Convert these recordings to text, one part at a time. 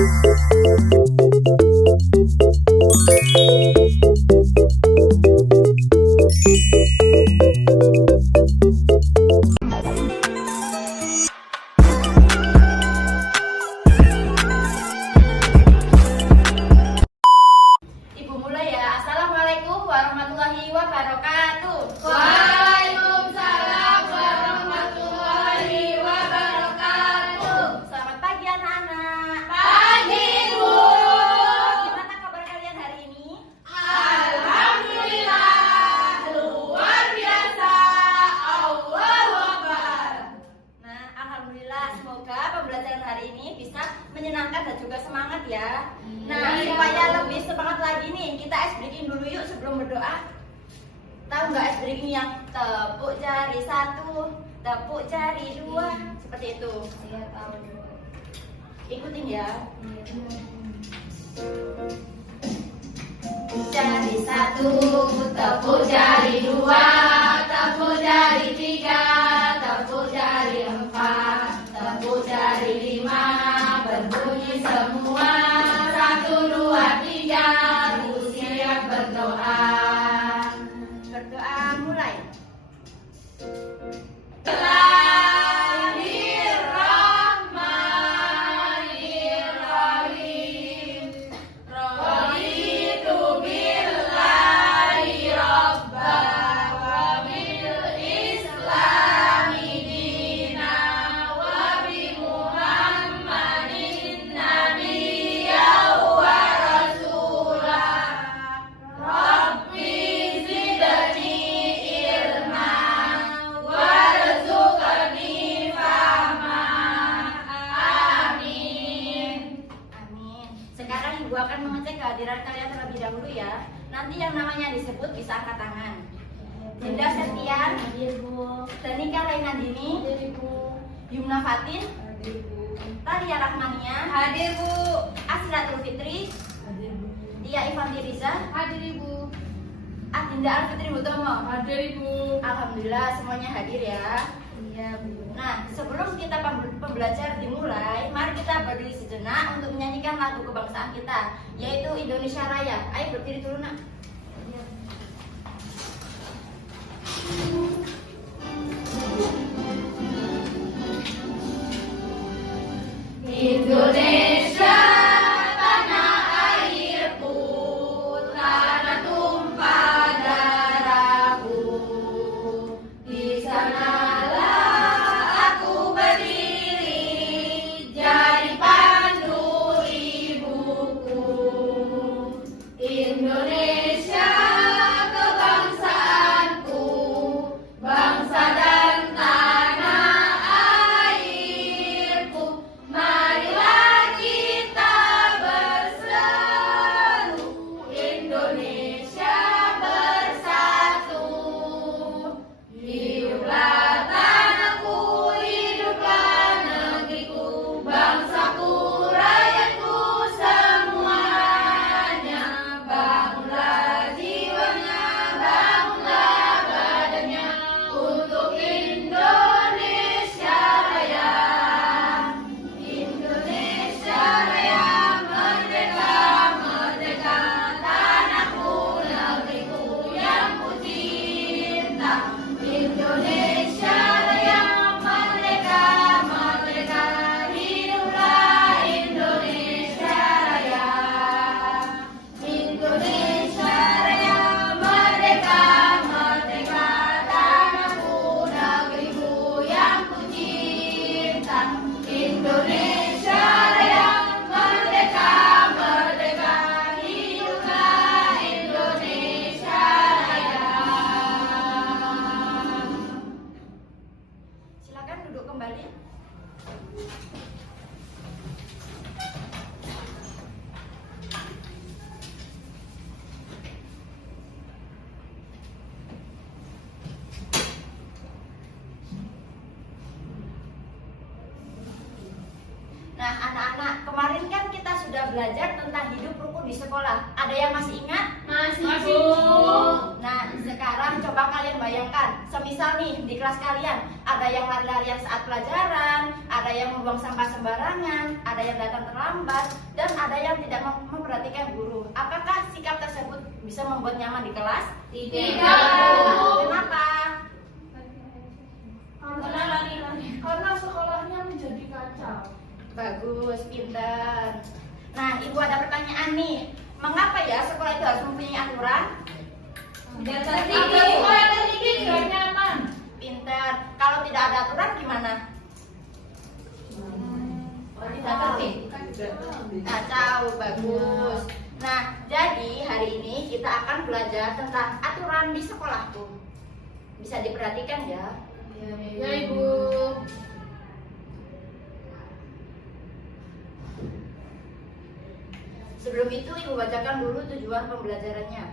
Ibu mulai ya. Assalamualaikum warahmatullahi wabarakatuh. Waalaikumsalam warahmatullahi wabarakatuh. Selamat pagi anak-anak. Pagi, Bu. Gimana kabar kalian hari ini? Alhamdulillah, luar biasa. Allahu Akbar. Nah, alhamdulillah, semoga pembelajaran hari ini bisa menyenangkan dan juga semangat ya. Nah, supaya lebih semangat lagi nih, kita ice breaking dulu yuk sebelum berdoa. Tahu nggak ice breaking yang tepuk jari 1, tepuk jari 2, seperti itu? Iya, tahu. Ikutin ya. Jari 1, Tepuk jari 2, tepuk jari 3, tepuk jari 4, tepuk jari 5, berbunyi semua. 1, 2, 3, siap berdoa. berdoa mulai. Bismillahirrahmanirrahim. Raditu billahi rabba wa bil islami dina wa bi Muhammadin nabiyya wa rasulah. Rabbi zidni ilma warzuqni fahma. Amin. Amin. Sekarang Ibu akan mengecek kehadiran kalian terlebih dahulu ya. Nanti yang namanya disebut bisa angkat tangan. Dinda Septian, Danika Rainandini, Yumna Fatin, Talia Rahmania, Hadir, Bu. Asiratul Fitri, Tia Ivanti Riza, Hadir, Ibu. Adinda Alfitri Hutomo. Hadir, Ibu. Alhamdulillah semuanya hadir ya. Iya, Bu. Nah, sebelum kita pembelajaran dimulai, mari kita berdiri sejenak untuk menyanyikan lagu kebangsaan kita, yaitu Indonesia Raya. Ayo berdiri dulu, Nak. Indonesia tanah airku, tanah tumpah darahku. Di sanalah aku berdiri, jadi pandu ibuku. Indonesia kebangsaanku, bangsa dan tanah airku. Marilah kita bersatu, Indonesia bersatu. Hiduplah tanahku, hiduplah negeriku, bangsaku, rakyatku semuanya. Bangunlah jiwanya, bangunlah badannya untuk Indonesia Raya. Indonesia Raya, merdeka, merdeka, tanahku, negeriku yang ku cinta. Indonesia Raya, merdeka, merdeka, hiduplah Indonesia Raya. Indonesia Raya, merdeka, merdeka, tanahku, negeriku yang ku cinta. Indonesia Raya, merdeka, merdeka, hiduplah Indonesia Raya. Silakan duduk kembali. Nah, anak-anak, kemarin kan kita sudah belajar tentang hidup rukun di sekolah. Ada yang masih ingat? Masih, Bu. Nah, sekarang coba kalian bayangkan, semisal nih di kelas kalian ada yang lari-larian saat pelajaran, ada yang membuang sampah sembarangan, ada yang datang terlambat, ada yang tidak memperhatikan guru. Apakah sikap tersebut bisa membuat nyaman di kelas? Tidak. Kenapa? Karena sekolahnya menjadi kacau. Bagus, pintar. Nah, Ibu ada pertanyaan nih. Mengapa ya sekolah itu harus mempunyai aturan? Biar tertib, biar nyaman. Pintar. Kalau tidak ada aturan gimana? Tidak tertib. Kacau, bagus. Nah, jadi hari ini kita akan belajar tentang aturan di sekolahku. Bisa diperhatikan ya. Ya, Ibu. Sebelum itu Ibu bacakan dulu tujuan pembelajarannya.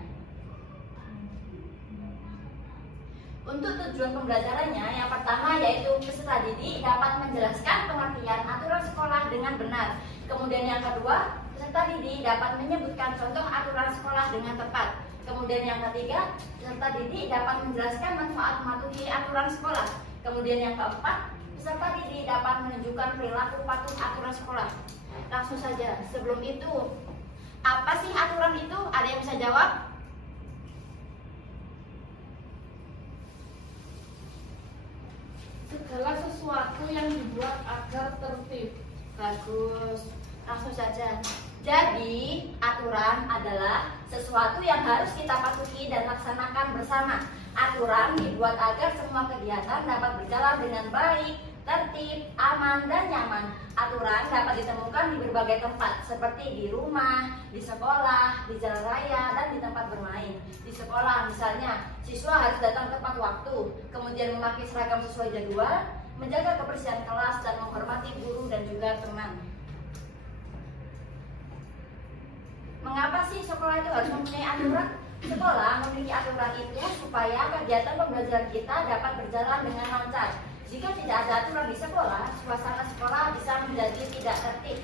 Untuk tujuan pembelajarannya, yang pertama yaitu peserta didik dapat menjelaskan pengertian aturan sekolah dengan benar. Kemudian yang kedua, peserta didik dapat menyebutkan contoh aturan sekolah dengan tepat. Kemudian yang ketiga, peserta didik dapat menjelaskan manfaat mematuhi aturan sekolah. Kemudian yang keempat, peserta didik dapat menunjukkan perilaku patuh aturan sekolah. Langsung saja, sebelum itu, apa sih aturan itu? Ada yang bisa jawab? Segala sesuatu yang dibuat agar tertib. Bagus, langsung saja. Jadi, aturan adalah sesuatu yang harus kita patuhi dan laksanakan bersama. Aturan dibuat agar semua kegiatan dapat berjalan dengan baik, tertib, aman, dan nyaman. Aturan dapat ditemukan di berbagai tempat, seperti di rumah, di sekolah, di jalan raya, dan di tempat bermain. Di sekolah, misalnya, siswa harus datang tepat waktu, kemudian memakai seragam sesuai jadwal, menjaga kebersihan kelas, dan menghormati guru dan juga teman. Mengapa sih sekolah itu harus mempunyai aturan? Sekolah memiliki aturan itu supaya kegiatan pembelajaran kita dapat berjalan dengan lancar. Jika tidak ada aturan di sekolah, suasana sekolah bisa menjadi tidak tertib.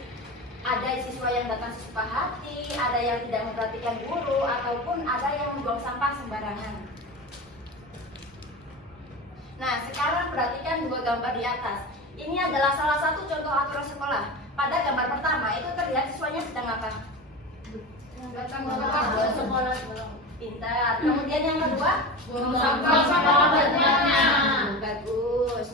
Ada siswa yang datang sesuka hati, ada yang tidak memperhatikan guru, ataupun ada yang membuang sampah sembarangan. Nah, sekarang perhatikan dua gambar di atas. Ini adalah salah satu contoh aturan sekolah. Pada gambar pertama itu terlihat siswanya sedang apa? Datang ke sekolah. Pintar. Kemudian yang kedua, Buang sampah. Bagus.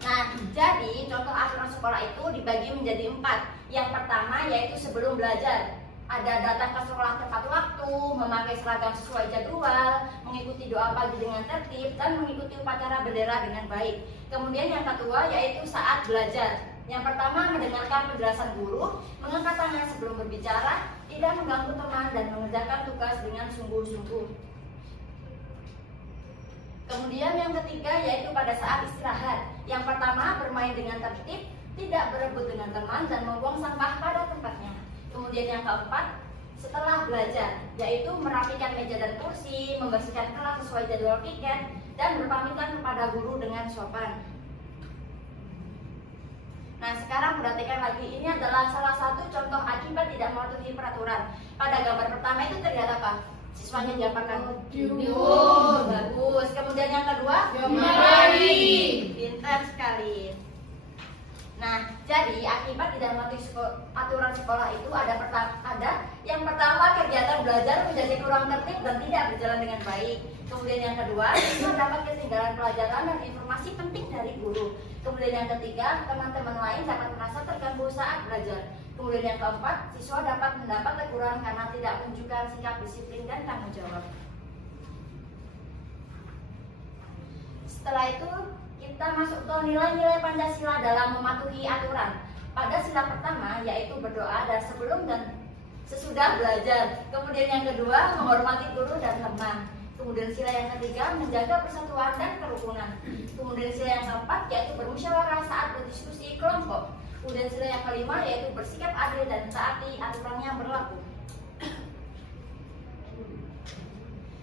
Nah, jadi contoh aturan sekolah itu dibagi menjadi 4. Yang pertama yaitu sebelum belajar. Ada datang ke sekolah tepat waktu, memakai seragam sesuai jadwal, mengikuti doa pagi dengan tertib, dan mengikuti upacara bendera dengan baik. Kemudian yang kedua yaitu saat belajar. Yang pertama, mendengarkan penjelasan guru, mengangkat tangan sebelum berbicara, tidak mengganggu teman, dan mengerjakan tugas dengan sungguh-sungguh. Kemudian yang ketiga yaitu pada saat istirahat. Yang pertama, bermain dengan tertib, tidak berebut dengan teman, dan membuang sampah pada tempatnya. Kemudian yang keempat, setelah belajar, yaitu merapikan meja dan kursi, membersihkan kelas sesuai jadwal piket, dan berpamitan kepada guru dengan sopan. Nah, sekarang perhatikan lagi, ini adalah salah satu contoh akibat tidak mematuhi peraturan. Pada gambar pertama itu terlihat apa? Siswanya diapakan? Tidur. Bagus. Kemudian yang kedua? Mari. Pintar sekali. Nah, jadi akibat tidak mematuhi aturan sekolah itu ada yang pertama, kegiatan belajar menjadi kurang tertib dan tidak berjalan dengan baik. Kemudian yang kedua, siswa dapat ketinggalan pelajaran dan informasi penting dari guru. Kemudian yang ketiga, teman-teman lain dapat merasa terganggu saat belajar. Kemudian yang keempat, siswa dapat mendapat teguran karena tidak menunjukkan sikap disiplin dan tanggung jawab. Setelah itu, kita masuk ke nilai-nilai Pancasila dalam mematuhi aturan. Pada sila pertama yaitu berdoa dan sebelum dan sesudah belajar. Kemudian yang kedua, menghormati guru dan teman. Kemudian sila yang ketiga, menjaga persatuan dan kerukunan. Kemudian sila yang keempat yaitu bermusyawarah saat berdiskusi kelompok. Kemudian sila yang kelima yaitu bersikap adil dan taati aturan yang berlaku.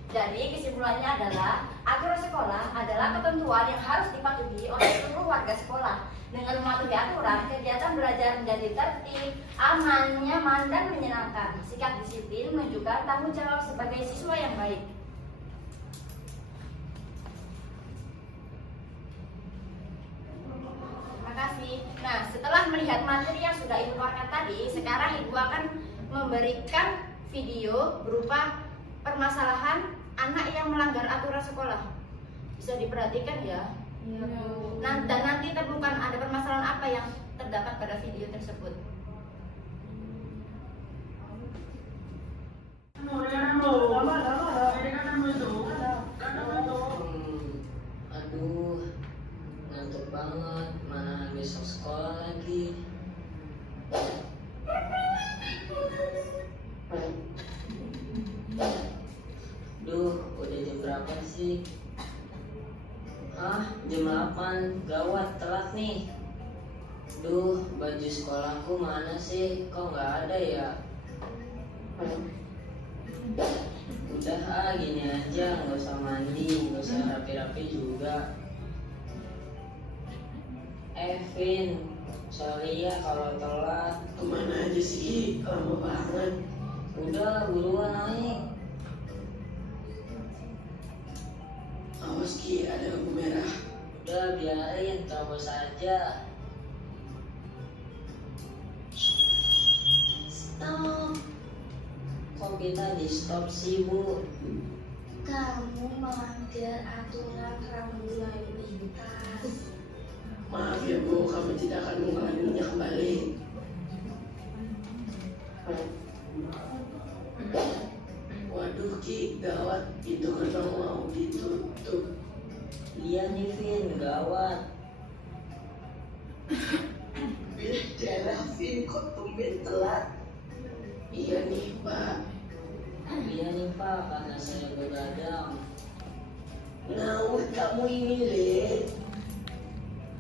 Jadi kesimpulannya adalah aturan sekolah adalah ketentuan yang harus dipatuhi oleh seluruh warga sekolah. Dengan mematuhi aturan, kegiatan belajar menjadi tertib, aman, nyaman, dan menyenangkan. Sikap disiplin menunjukkan tanggung jawab sebagai siswa yang baik. Terima kasih. Nah, setelah melihat materi yang sudah Ibu keluarkan tadi, tadi, sekarang Ibu akan memberikan video berupa permasalahan anak yang melanggar aturan sekolah. Bisa diperhatikan ya. Iya, Bu. Dan nanti temukan ada permasalahan apa yang terdapat pada video tersebut. Aduh, ngantuk banget. Mana besok sekolah lagi. Duh, udah jam berapa sih? Jam 8. Gawat, telat nih. Duh, baju sekolahku mana sih? Kok nggak ada ya? Udah gini aja, nggak usah mandi, nggak usah rapi-rapi juga. Vin, sorry ya kalau telat. Kemana aja sih? Lama banget. Udah, buruan naik. Awas Ki, ada lampu merah. Udah, biarin, terobos aja. Stop. Kok kita di stop sih, Bu? Kamu melanggar aturan rambu lalu lintas. Maaf ya Bu, kami tidak akan mengulanginya kembali. Waduh Ki, gawat. Itu gerbang mau ditutup. Iya nih, Vin, gawat. Bicara Vin, kok tumben telat? Iya nih Pak. Iya nih, Pak, karena saya begadang. Ngawur kamu ini Le.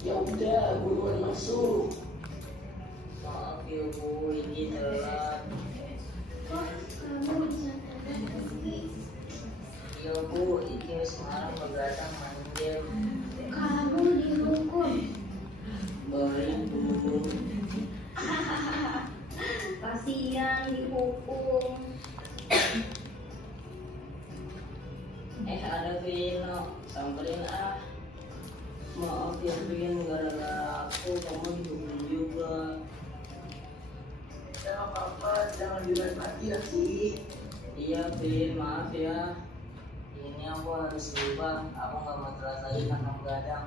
Ya udah, buruan masuk. Maaf ya, Bu, ini telat. Kok kamu bisa datang sih? Iya, Bu, ini sekarang begadang main game. Kamu dihukum. Baik, Bu. Kasihan dihukum. Ada Vino, samperin ah. Maaf ya, Vin, gara-gara aku kamu dihukum juga. Gak apa-apa, jangan diulang lagi ya sih. Iya, Vin, maaf ya. Ini aku harus berubah. Aku nggak mau telat lagi karena begadang.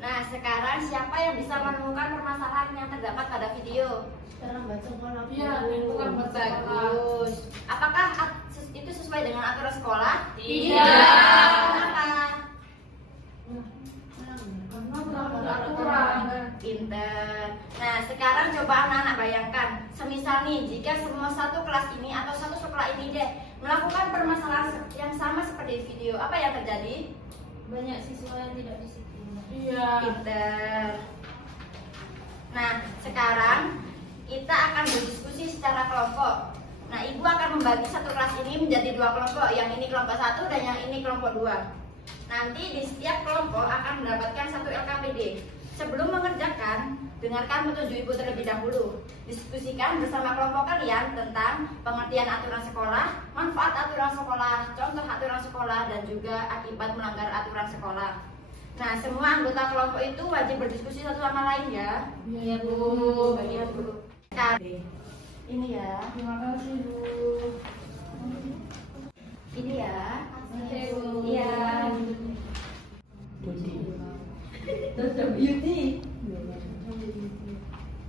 Nah, sekarang siapa yang bisa menemukan permasalahan yang terdapat pada video? Sekarang baca pola. Iya, itu kan Bagus. Apakah itu sesuai dengan aturan sekolah? Tidak. Kenapa? Karena melanggar aturan. Pinter. Nah, sekarang coba anak-anak bayangkan, semisal nih, jika semua satu kelas ini atau satu sekolah ini deh melakukan permasalahan yang sama seperti video, apa yang terjadi? Banyak siswa yang tidak disiplin. Iya. Pinter. Nah, sekarang kita akan berdiskusi secara kelompok. Nah, Ibu akan membagi satu kelas ini menjadi dua kelompok, yang ini kelompok 1 dan yang ini kelompok 2. Nanti di setiap kelompok akan mendapatkan satu LKPD. Sebelum mengerjakan, dengarkan petunjuk Ibu terlebih dahulu. Diskusikan bersama kelompok kalian tentang pengertian aturan sekolah, manfaat aturan sekolah, contoh aturan sekolah, dan juga akibat melanggar aturan sekolah. Nah, semua anggota kelompok itu wajib berdiskusi satu sama lain ya. Iya, Bu. Bagian dulu. Sekarang, ini ya, Terima kasih, Bu. ini ya. Oke, Bu. Iya.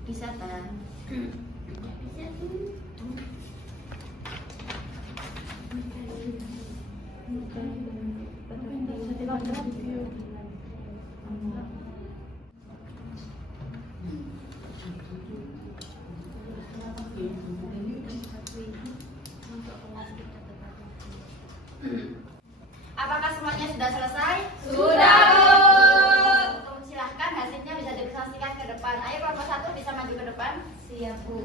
Bisa kan? Apakah semuanya sudah selesai? Sudah, Bu. Silahkan hasilnya bisa dipresentasikan ke depan. Ayo kelompok 1 bisa maju ke depan. Siap, Bu.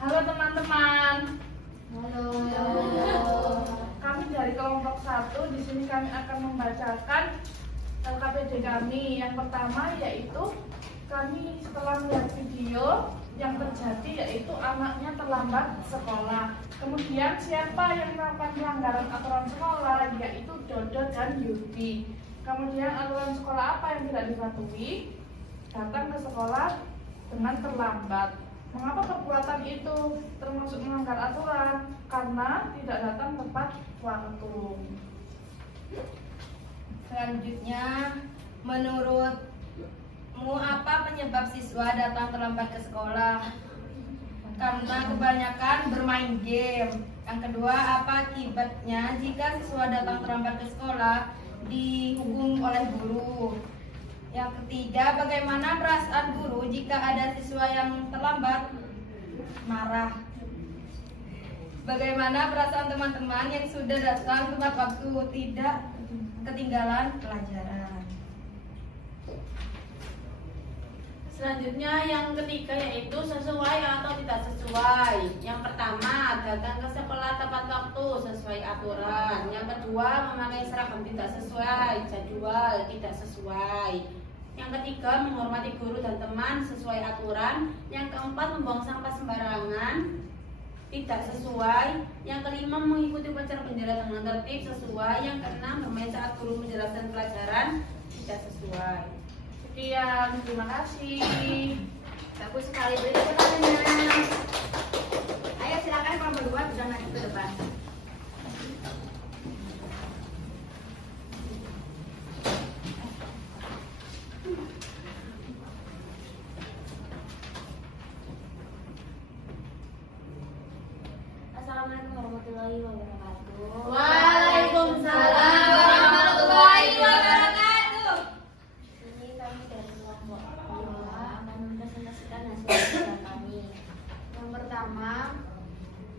Halo teman-teman. Halo. Kami dari kelompok 1 di sini kami akan membacakan LKPD kami. Yang pertama yaitu kami setelah melihat video yang terjadi yaitu anaknya terlambat sekolah. Kemudian siapa yang melakukan pelanggaran aturan sekolah, yaitu Dodo dan Yudi. Kemudian aturan sekolah apa yang tidak dipatuhi? Datang ke sekolah dengan terlambat. Mengapa perbuatan itu termasuk melanggar aturan? Karena tidak datang tepat waktu. Selanjutnya, menurutmu apa penyebab siswa datang terlambat ke sekolah? Karena kebanyakan bermain game. Yang kedua, apa akibatnya jika siswa datang terlambat ke sekolah dihukum oleh guru? Yang ketiga, bagaimana perasaan guru jika ada siswa yang terlambat? Marah. Bagaimana perasaan teman-teman yang sudah datang tepat waktu, tidak ketinggalan pelajaran? Selanjutnya yang ketiga yaitu sesuai atau tidak sesuai. Yang pertama, datang ke sekolah tepat waktu sesuai aturan. Yang kedua, memakai seragam tidak sesuai jadwal, tidak sesuai. Yang ketiga, menghormati guru dan teman sesuai aturan. Yang keempat, membuang sampah sembarangan, tidak sesuai. Yang kelima, mengikuti upacara bendera dengan tertib sesuai. Yang keenam, bermain saat guru menjelaskan pelajaran, tidak sesuai. Sekian, terima kasih. Bagus sekali, beri tepuk tangannya. Ayo silakan kelompok 2 sudah maju ke depan. Assalamualaikum warahmatullahi wabarakatuh. Waalaikumsalam warahmatullahi wabarakatuh. Ini kami dari kelompok 2 akan mempresentasikan hasil kerja kami. Yang pertama,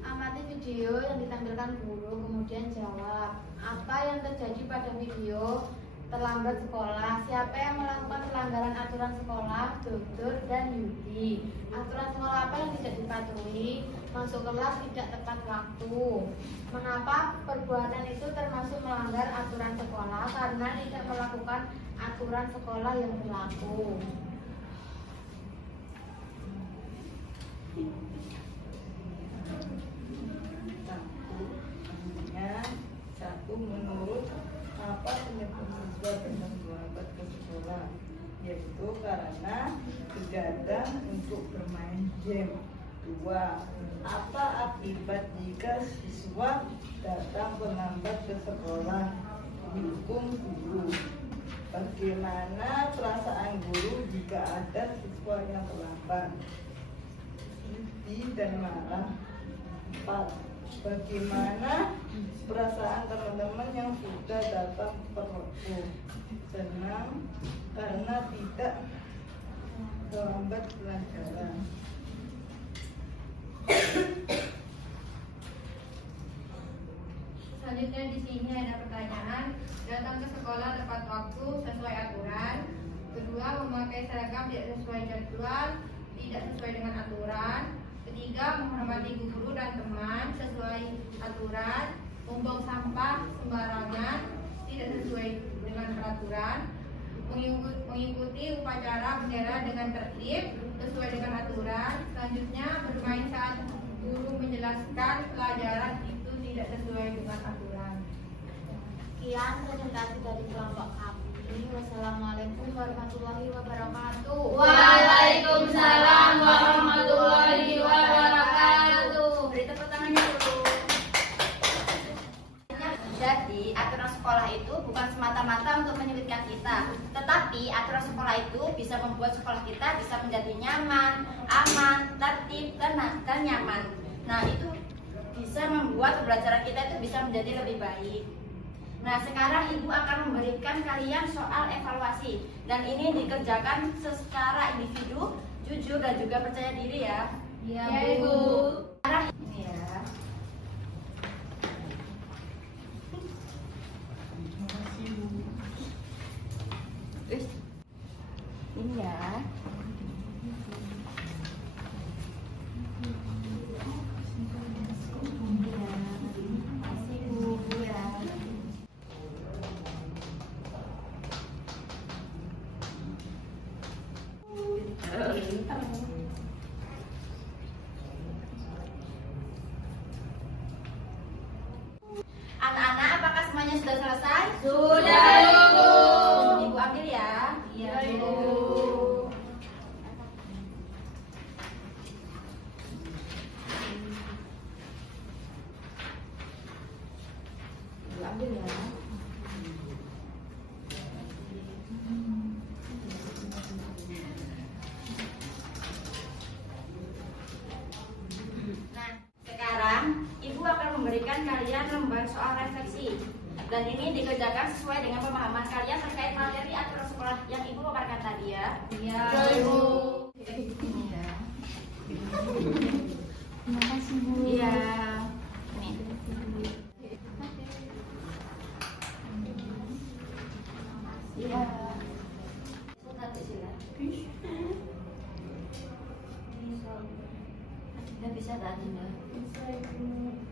amati video yang ditampilkan guru, kemudian jawab apa yang terjadi pada video terlambat sekolah. Siapa yang melakukan pelanggaran aturan sekolah? Dodo dan Yudi. Aturan sekolah apa yang tidak dipatuhi? Masuk kelas tidak tepat waktu. Mengapa perbuatan itu termasuk melanggar aturan sekolah? Karena tidak melakukan aturan sekolah yang berlaku. Satu, menurut apa penyebab siswa datang terlambat ke sekolah, yaitu karena begadang untuk bermain game. Dua, apa akibat jika siswa datang terlambat ke sekolah? Dihukum guru. Bagaimana perasaan guru jika ada siswa yang terlambat? Sedih dan marah. 4. Bagaimana perasaan teman-teman yang sudah datang tepat waktu? Senang karena tidak terlambat pelajaran. Selanjutnya di sini ada pertanyaan. Datang ke sekolah tepat waktu sesuai aturan. Kedua, memakai seragam tidak sesuai jadwal, tidak sesuai dengan aturan. Ketiga, menghormati guru dan teman sesuai aturan. Membuang sampah sembarangan, tidak sesuai dengan peraturan. Mengikuti upacara bendera dengan tertib sesuai dengan aturan. Selanjutnya, bermain saat guru menjelaskan pelajaran itu tidak sesuai dengan aturan. Sekian presentasi dari kelompok kami. Wassalamualaikum warahmatullahi wabarakatuh. Waalaikumsalam warahmatullahi wabarakatuh. Beri tepuk tangannya dulu. Jadi aturan sekolah itu bukan semata-mata untuk menyulitkan kita, tetapi aturan sekolah itu bisa membuat sekolah kita bisa menjadi nyaman, aman, tertib, dan nyaman. Nah, itu bisa membuat pembelajaran kita itu bisa menjadi lebih baik. Nah, sekarang Ibu akan memberikan kalian soal evaluasi, dan ini dikerjakan secara individu, jujur dan juga percaya diri ya. Iya, Bu. Sekarang ini ya. Ini ya. semuanya sudah selesai? Sudah, Ibu. Ibu ambil ya. Iya, Ibu. Ibu ambil ya. Nah, sekarang Ibu akan memberikan kalian lembar soal refleksi. Dan ini dikerjakan sesuai dengan pemahaman kalian terkait materi aturan sekolah yang Ibu paparkan tadi ya. Iya, Ibu. Ini ya. Terima kasih, Bu. Iya. Nih. Iya. Nanti sila. Tidak bisa tadi ya. Bisa, Ibu.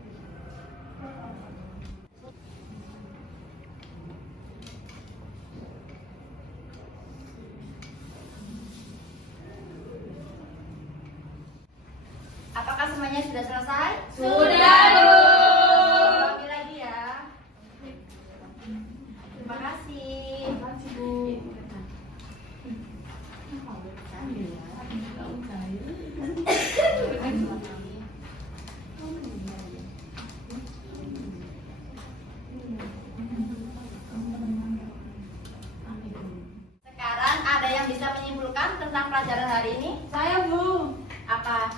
Apakah semuanya sudah selesai? Sudah, Bu. Ambil lagi ya. Terima kasih. Terima kasih, Bu. Sekarang ada yang bisa menyimpulkan tentang pelajaran hari ini? Saya, Bu. Apa?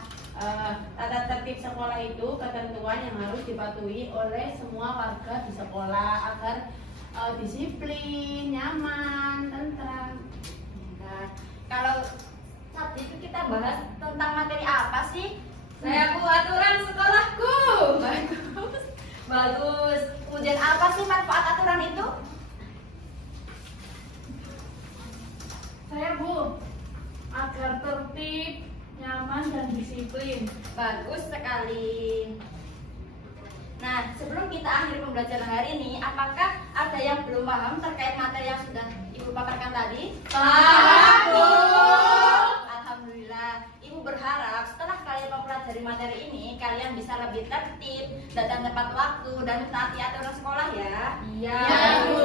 Tata tertib sekolah itu ketentuan yang harus dipatuhi oleh semua warga di sekolah agar disiplin, nyaman, tentram. Nah, kalau saat itu kita bahas tentang materi apa sih? Saya Bu, aturan sekolahku. Bagus. Bagus. Kemudian apa sih manfaat aturan itu? Saya, Bu, agar tertib, nyaman, dan disiplin. Bagus sekali. Nah, sebelum kita akhiri pembelajaran hari ini, apakah ada yang belum paham terkait materi yang sudah Ibu paparkan tadi? Paham, Bu. Alhamdulillah. Ibu berharap setelah kalian mempelajari materi ini, kalian bisa lebih tertib, datang tepat waktu, dan mentaati aturan sekolah ya. Iya, Bu.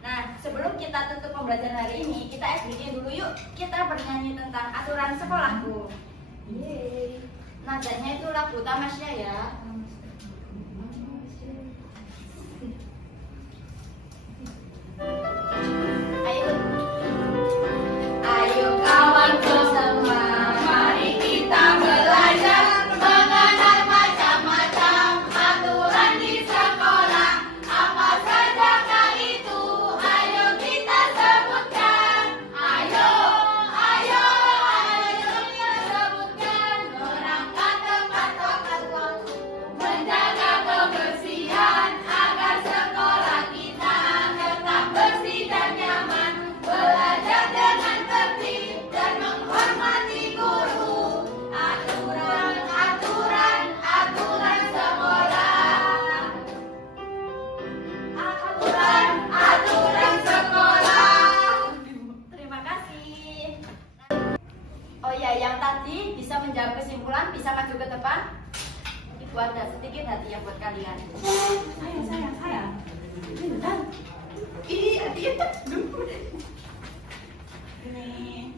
Nah, sebelum kita tutup pembelajaran hari ini, kita SBK dulu yuk. Kita bernyanyi tentang aturan sekolahku. Yeay. Nadanya itu lagu Tamasya ya. Ayo. Ayo kawanku semua, mari kita belajar mengenal macam-macam aturan di sekolah. Apa sajakah itu? Ayo kita sebutkan. Ayo kita sebutkan. Berangkat tepat waktu, menjaga kebersihan agar sekolah kita tetap bersih dan nyaman. Belajar dengan tertib dan menghormati guru. Aturan sekolah. Aturan sekolah. Terima kasih. Oh ya, yang tadi bisa menjawab kesimpulan, bisa maju ke depan. Ibu ada sedikit hadiah buat kalian. Saya. Ini.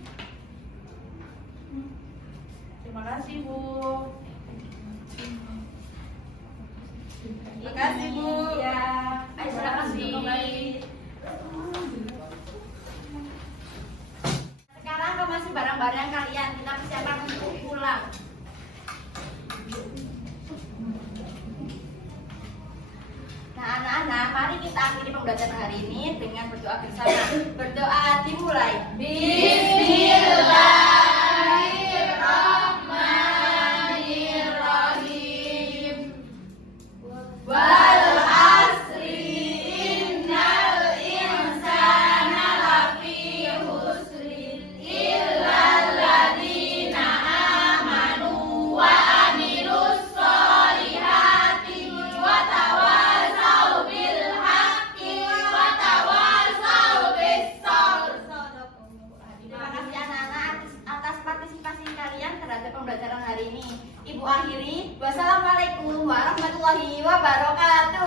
Terima kasih, Bu. Terima kasih Bu. Ya. Ayo silakan duduk kembali. Sekarang kemasi barang-barang kalian, kita persiapkan untuk pulang. Nah anak-anak, mari kita akhiri pembelajaran hari ini dengan berdoa bersama. Berdoa dimulai. Bismillahirrahmanirrahim. Wal asri innal insana lafi khusrin illal ladzina amanu wa amilus solihati wa tawasau bil haqqi wa tawasau bis sabr. Terima kasih anak-anak atas partisipasi kalian terhadap pembelajaran hari ini. Ibu akhiri. Wassalamualaikum warahmatullahi wabarakatuh.